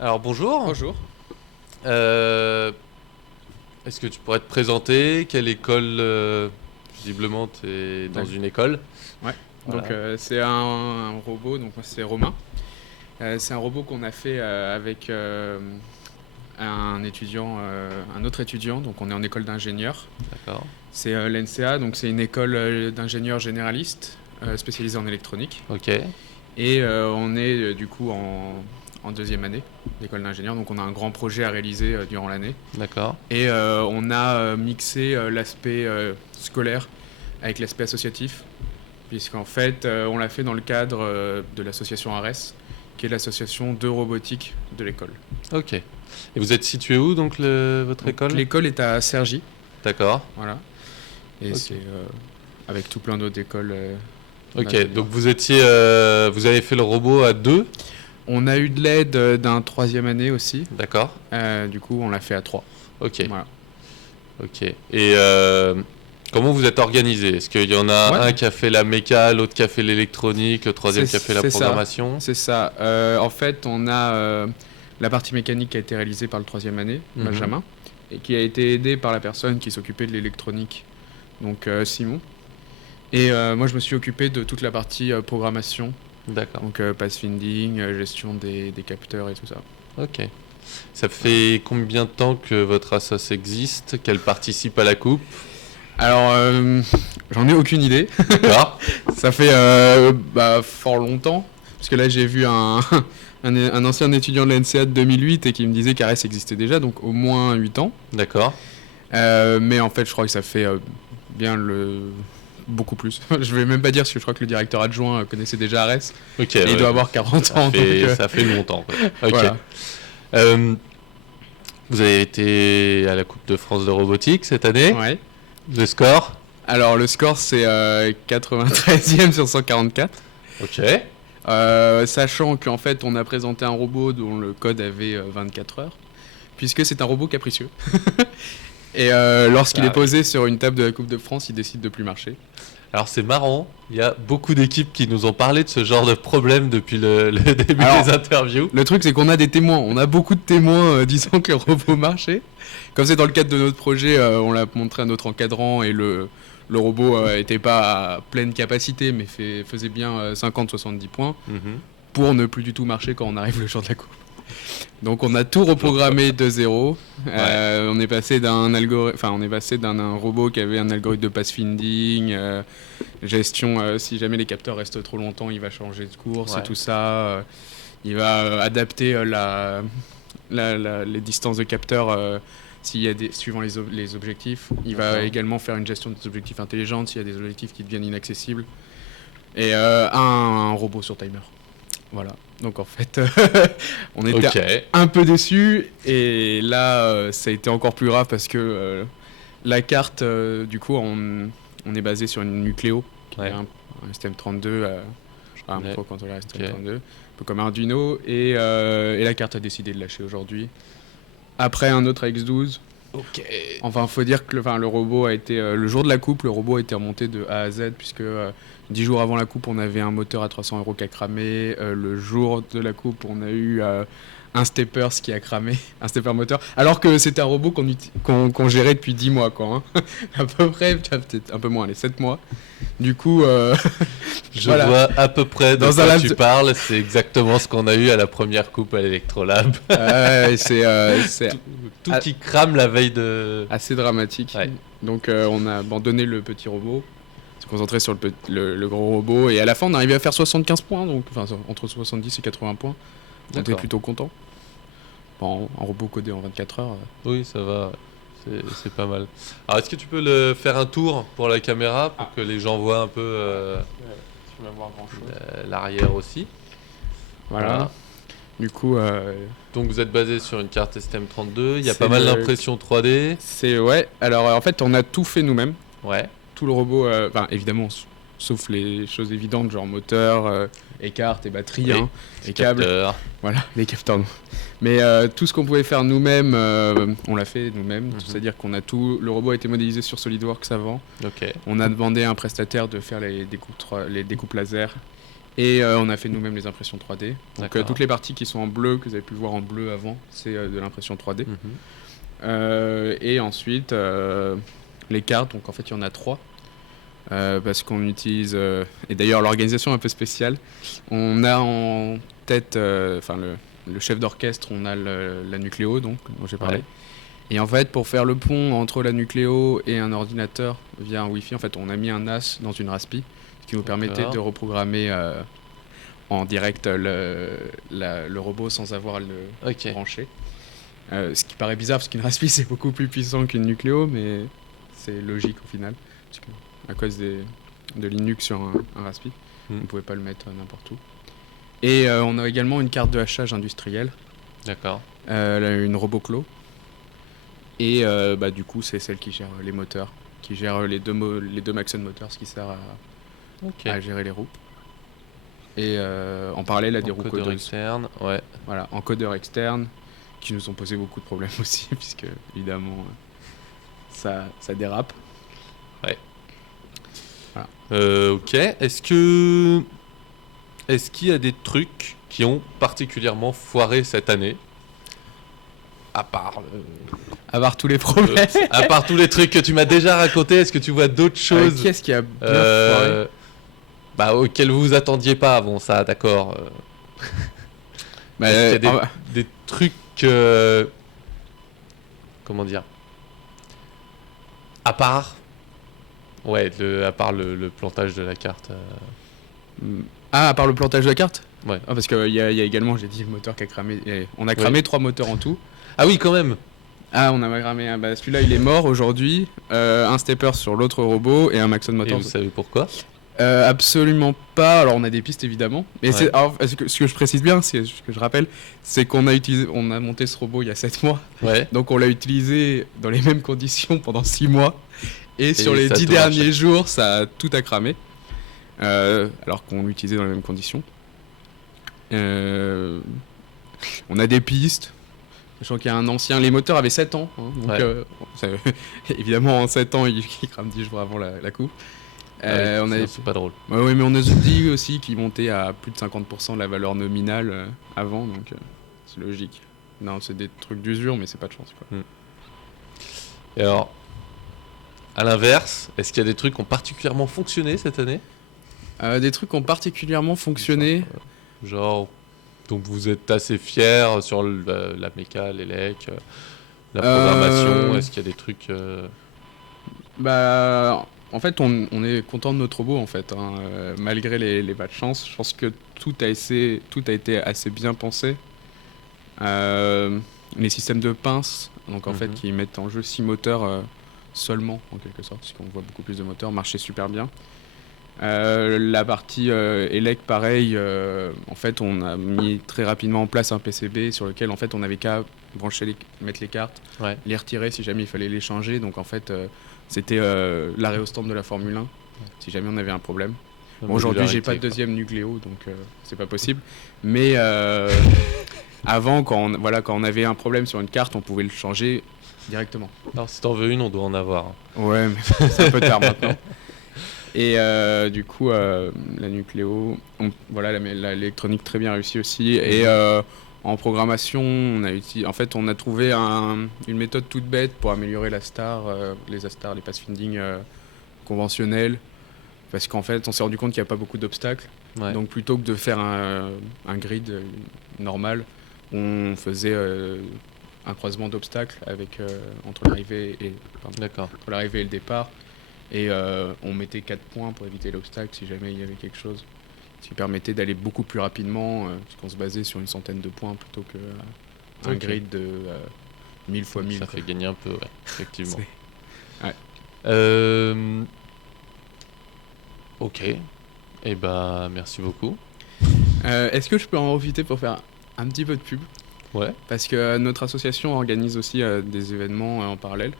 Alors bonjour. Bonjour. Euh, Est-ce que tu pourrais te présenter? Quelle école visiblement tu es dans D'accord. une école. Ouais. Donc Voilà. c'est un robot, donc moi c'est Romain. C'est un robot qu'on a fait avec un étudiant, un autre étudiant, donc on est en école d'ingénieur. D'accord. C'est l'NCA, donc c'est une école d'ingénieurs généralistes spécialisée en électronique. Ok. Et on est du coup en deuxième année d'école d'ingénieur, donc on a un grand projet à réaliser durant l'année. D'accord. Et on a mixé l'aspect scolaire avec l'aspect associatif, puisqu'en fait, on l'a fait dans le cadre de l'association ARES, qui est l'association de robotique de l'école. Ok. Et vous êtes situé où donc votre Donc, école? l'école est à Cergy, D'accord. voilà, et Ok. c'est avec tout plein d'autres écoles Ok. d'ingénieurs. Donc vous avez fait le robot à deux. On a eu de l'aide d'un troisième année aussi, D'accord. du coup, on l'a fait à trois. Ok. Voilà. Ok. Et comment vous êtes organisé? Est-ce qu'il y en a Ouais. un qui a fait la méca, l'autre qui a fait l'électronique, le troisième qui a fait la C'est ça. programmation? C'est ça. En fait, on a la partie mécanique qui a été réalisée par le troisième année, Mhm. Benjamin, et qui a été aidée par la personne qui s'occupait de l'électronique, donc Simon. Et moi, je me suis occupé de toute la partie programmation, D'accord. donc pathfinding, gestion des capteurs et tout ça. Ok. Ça fait combien de temps que votre assos existe, qu'elle participe à la coupe? Alors, j'en ai aucune idée. D'accord. Ça fait fort longtemps, parce que là, j'ai vu un ancien étudiant de l'NCA de 2008 et qui me disait qu'Ares existait déjà, donc au moins 8 ans. D'accord. Mais en fait, je crois que ça fait bien beaucoup plus. Je vais même pas dire, parce que je crois que le directeur adjoint connaissait déjà Ares. Ok. Et il Ouais, doit avoir 40 ans. ça fait longtemps, quoi. Ok. Voilà. Euh, Vous avez été à la Coupe de France de robotique cette année. Ouais. Le score? Alors, le score, c'est 93e sur 144. Ok. Sachant qu'en fait, on a présenté un robot dont le code avait 24 heures, puisque c'est un robot capricieux. Et lorsqu'il Ah est oui. posé sur une table de la Coupe de France, il décide de plus marcher. Alors c'est marrant, il y a beaucoup d'équipes qui nous ont parlé de ce genre de problème depuis le début Alors, des interviews. Le truc, c'est qu'on a des témoins. On a beaucoup de témoins disant que le robot marchait. Comme c'est dans le cadre de notre projet, on l'a montré à notre encadrant et le robot était pas à pleine capacité, mais faisait bien 50-70 points Mhm. pour ne plus du tout marcher quand on arrive le jour de la coupe. Donc on a tout reprogrammé de zéro. On est passé on est passé d'un robot qui avait un algorithme de pathfinding, gestion. Si jamais les capteurs restent trop longtemps, il va changer de course Ouais. et tout ça. Il va adapter les distances de capteurs s'il y a suivant les objectifs. Il va D'accord. également faire une gestion des objectifs intelligente s'il y a des objectifs qui deviennent inaccessibles. Et un robot sur timer. Voilà. Donc en fait, on était Ok. un peu déçus. Et là, ça a été encore plus grave parce que la carte, du coup, on est basé sur une Nucléo, qui Ouais. est un STM32, un connais. microcontrôleur Ok. STM32, un peu comme un Arduino. Et la carte a décidé de lâcher aujourd'hui. Après un autre X12. Ok. Enfin, faut dire que le robot a été. Le jour de la coupe, le robot a été remonté de A à Z, puisque 10 jours avant la coupe, on avait un moteur à 300 € qui a cramé. Le jour de la coupe, on a eu un stepper qui a cramé, un stepper moteur, alors que c'était un robot qu'on gérait depuis 10 mois, quoi. Hein. À peu près, peut-être un peu moins, les 7 mois. Du coup, Je voilà. vois à peu près de Dans un quoi laps tu de- parles. C'est exactement ce qu'on a eu à la première coupe à l'Electrolab. c'est Tout Ah. qui crame la veille de. assez dramatique. Ouais. Donc, on a abandonné le petit robot. Se concentrer sur le gros robot, et à la fin on arrivait à faire 75 points, donc enfin entre 70 et 80 points. On était D'accord. plutôt content. Bon, un robot codé en 24 heures. Oui, ça va. C'est pas mal. Alors, est-ce que tu peux le faire un tour pour la caméra pour que les gens voient un peu Tu vas voir grand chose. l'arrière aussi? Voilà. Du coup, Donc vous êtes basé sur une carte STM32. Il y a C'est pas mal le- d'impression 3D. c'est ouais. Alors en fait, on a tout fait nous-mêmes. Ouais. Tout le robot, enfin évidemment, sauf les choses évidentes, genre moteur, et carte et batterie, Oui. hein, et câbles. Capteur. Voilà, les capteurs. Non. Mais tout ce qu'on pouvait faire nous-mêmes, on l'a fait nous-mêmes. Mhm. C'est-à-dire qu'on a tout. Le robot a été modélisé sur SolidWorks avant. Ok. On a demandé à un prestataire de faire les découpes laser. Et on a fait nous-mêmes les impressions 3D. Donc D'accord. toutes les parties qui sont en bleu, que vous avez pu voir en bleu avant, c'est de l'impression 3D. Et ensuite, les cartes, donc en fait il y en a 3. Parce qu'on utilise... et d'ailleurs l'organisation est un peu spéciale. On a en tête, le chef d'orchestre, on a la Nucléo, donc, dont j'ai parlé. Ouais. Et en fait, pour faire le pont entre la Nucléo et un ordinateur via un Wi-Fi, en fait, on a mis un NAS dans une Raspi, ce qui nous permettait de reprogrammer en direct le robot sans avoir à le brancher. Ce qui paraît bizarre, parce qu'une Raspi, c'est beaucoup plus puissant qu'une Nucléo, mais c'est logique au final. Parce que, à cause de Linux sur un Raspi, on ne pouvait pas le mettre n'importe où. Et on a également une carte de hachage industrielle. D'accord. Une RoboClo. Et du coup, c'est celle qui gère les moteurs, qui gère les deux Maxon Motors, qui sert à gérer les roues. Et en parallèle, à des roues codeuses externes, ouais. Voilà, encodeurs externes, qui nous ont posé beaucoup de problèmes aussi, puisque évidemment, ça dérape. Ouais. Voilà. Ok. Est-ce qu'il y a des trucs qui ont particulièrement foiré cette année? À part tous les problèmes. À part tous les trucs que tu m'as déjà racontés, est-ce que tu vois d'autres choses qu'est-ce qui a bien foiré auxquelles vous vous attendiez pas? Bon, ça, d'accord. Est-ce qu'il y a des trucs... comment dire? À part... Ouais, à part le plantage de la carte. À part le plantage de la carte? Ouais. Parce qu'il y a également, j'ai dit, le moteur qui a cramé. On a cramé 3 moteurs en tout. Ah oui, quand même. Ah, on a cramé un. Celui-là, il est mort aujourd'hui. Un stepper sur l'autre robot et un Maxon Motor. Et vous savez pourquoi? Absolument pas. Alors, on a des pistes évidemment. Mais ouais. ce que je précise bien, ce que je rappelle, c'est qu'on a monté ce robot il y a 7 mois. Ouais. Donc, on l'a utilisé dans les mêmes conditions pendant 6 mois. Et sur les 10 derniers jours, ça a tout a cramé. Alors qu'on l'utilisait dans les mêmes conditions. On a des pistes. Sachant qu'il y a un ancien... Les moteurs avaient 7 ans. Hein, donc, évidemment, en 7 ans, ils crament 10 jours avant la coupe. C'est pas drôle. Oui, mais on a dit aussi qu'ils montaient à plus de 50% de la valeur nominale avant. Donc, c'est logique. Non, c'est des trucs d'usure, mais c'est pas de chance, quoi. Et alors, à l'inverse, est-ce qu'il y a des trucs qui ont particulièrement fonctionné cette année? Des trucs qui ont particulièrement fonctionné. Genre, donc vous êtes assez fiers sur la méca, l'élec, la programmation. Est-ce qu'il y a des trucs en fait, on est content de notre robot, en fait, hein, malgré les pas de chance. Je pense que tout a été assez bien pensé. Les systèmes de pinces, donc en fait, qui mettent en jeu 6 moteurs seulement, en quelque sorte, parce qu'on voit beaucoup plus de moteurs, marchaient super bien. La partie élec, pareil, en fait, on a mis très rapidement en place un PCB sur lequel, en fait, on avait qu'à brancher mettre les cartes, les retirer si jamais il fallait les changer. Donc, en fait, c'était l'arrêt au stand de la Formule 1, si jamais on avait un problème. Bon, aujourd'hui, j'ai pas de deuxième Nucléo, donc c'est pas possible. Mais avant, quand on avait un problème sur une carte, on pouvait le changer directement. Alors, si t'en veux une, on doit en avoir. Ouais, mais c'est un peu tard maintenant. Et du coup, la Nucléo, l'électronique très bien réussie aussi. Et en programmation, on a trouvé une méthode toute bête pour améliorer la star, les Astar, les pathfinding conventionnels. Parce qu'en fait, on s'est rendu compte qu'il n'y a pas beaucoup d'obstacles. Ouais. Donc plutôt que de faire un grid normal, on faisait un croisement d'obstacles entre l'arrivée et le départ. Et on mettait 4 points pour éviter l'obstacle si jamais il y avait quelque chose. Ce qui permettait d'aller beaucoup plus rapidement, puisqu'on se basait sur une centaine de points plutôt qu'un grid de 1000 x 1000. Ça fait gagner un peu, effectivement. Ouais. Ok. Eh ben, merci beaucoup. Est-ce que je peux en profiter pour faire un petit peu de pub? Ouais. Parce que notre association organise aussi des événements en parallèle.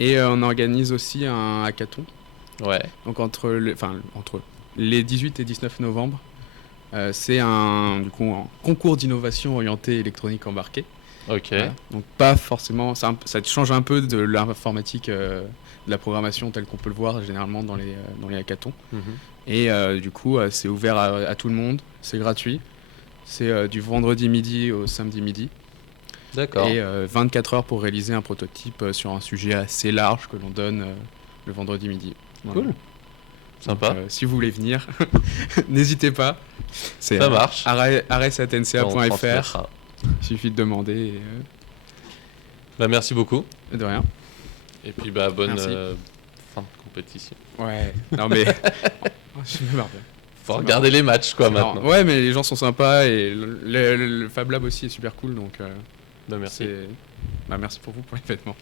Et on organise aussi un hackathon. Ouais. Donc entre les 18 et 19 novembre, c'est un concours d'innovation orienté électronique embarquée. Ok. Voilà. Donc pas forcément, ça change un peu de l'informatique, de la programmation telle qu'on peut le voir généralement dans les hackathons. Et du coup, c'est ouvert à tout le monde, c'est gratuit. C'est du vendredi midi au samedi midi. D'accord. Et 24 heures pour réaliser un prototype sur un sujet assez large que l'on donne le vendredi midi. Voilà. Cool. Sympa. Donc, si vous voulez venir, n'hésitez pas. C'est Ça marche. On ares-atnca.fr. transmettra. Il suffit de demander. Merci beaucoup. De rien. Et puis bonne Merci. fin de compétition. Ouais. Non mais. Je me marre bien. Faut regarder les matchs quoi Alors, maintenant. ouais, mais les gens sont sympas et le Fab Lab aussi est super cool. Donc, Merci. merci pour vous pour l'événement.